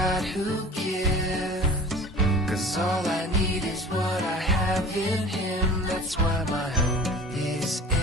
God who gives, 'cause all I need is what I have in him. That's why my hope is in